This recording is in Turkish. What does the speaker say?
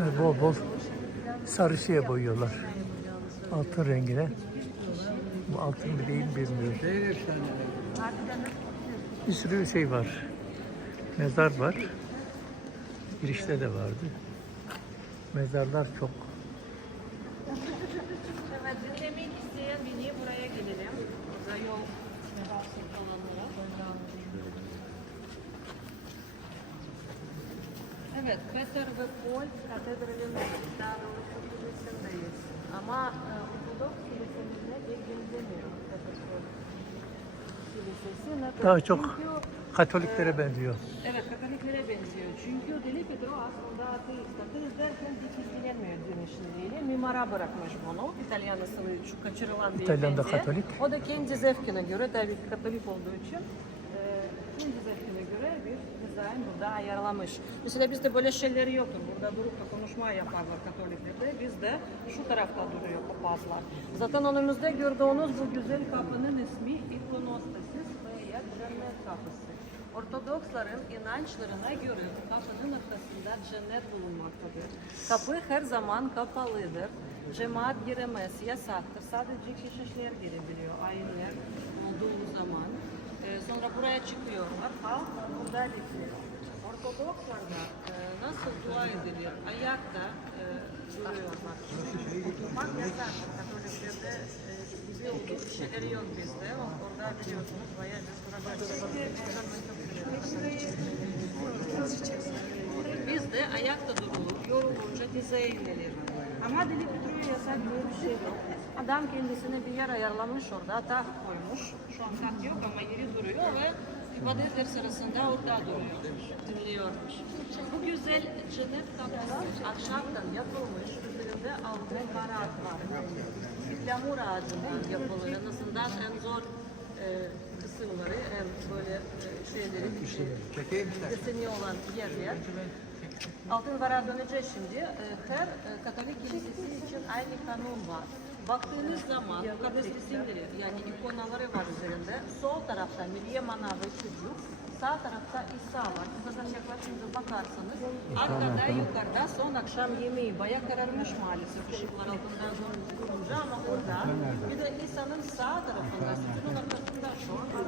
Ve bol bol sarışıya boyuyorlar. Altın rengine. Bu altın mı değil mi bilmiyorum. Bir sürü şey var. Mezar var. Girişte de vardı. Mezarlar çok. Evet, dinlemek isteyen beni buraya gelelim. Orada yol rahatsız olanlara. Evet, Peter ve Paul katedralinin doğrusu kilisindeyiz. Ama e, Ortodoks kilisesine bir benzemiyor Peter Paul kilisesi. Neden? Daha çok Katoliklere benziyor. Evet, Katoliklere benziyor. Çünkü Deli Pedro aslında ateist. Ateist derken hiç ilgilenmiyor din işleriyle. Mimara bırakmış bunu. İtalyan asıllı şu kaçırılan bir İtalyan da. Katolik. O da kendi zevkine göre, tabii Katolik olduğu için e, kendi zevkine göre bir dizayn burada ayarlamış. Mesela bizde böyle şeyleri yoktur. Burada durup da konuşma yaparlar Katoliklerde. Bizde şu tarafta duruyor papazlar. Zaten önümüzde gördüğünüz bu güzel kapının ismi ikonostasis veya cennet kapısı. Ortodoksların inançlarına göre kapının ortasında cennet bulunmaktadır. Kapı her zaman kapalıdır. Cemaat giremez, yasaktır. Sadece kişiler girebiliyor, aileler olduğu zaman. Ee, sonra buraya çıkıyorlar, halk burada bekliyor. Ortodokslarda e, nasıl dua edilir? Ayakta e, duruyorlar. Oturmak yasaktır. Katoliklerde e, bize şeyleri yok bizde. Orada biliyorsunuz bayağı bir biz de ayakta durulur, yorulunca dize eğilir. Ama Deli Petro'ya yasak böyle bir şey yok. Adam kendisine bir yer ayarlamış orada, taht koymuş. Şu an taht yok ama yeri duruyor ve ibadetler sırasında orada duruyor, dinliyormuş. Bu güzel cennet kapısı ahşaptan yapılmış, üzerinde altın karat var. İplamur ağacından yapılır. En azından en zor e, kısımları, en böyle e, şeyleri, deseni olan yerler. Altın vara döneceğiz şimdi. Her e, Katolik kilisesi için aynı kanun var. Baktığınız zaman mukaddes resimleri yani ikonaları var üzerinde. Sol tarafta Meryem Ana ve çocuk, sağ tarafta İsa var. Zaten yaklaşınca bakarsanız arkada yukarıda son akşam yemeği baya kararmış maalesef ışıklar altından durunca ama orada bir de İsa'nın sağ tarafında sütunun arkasında şu an.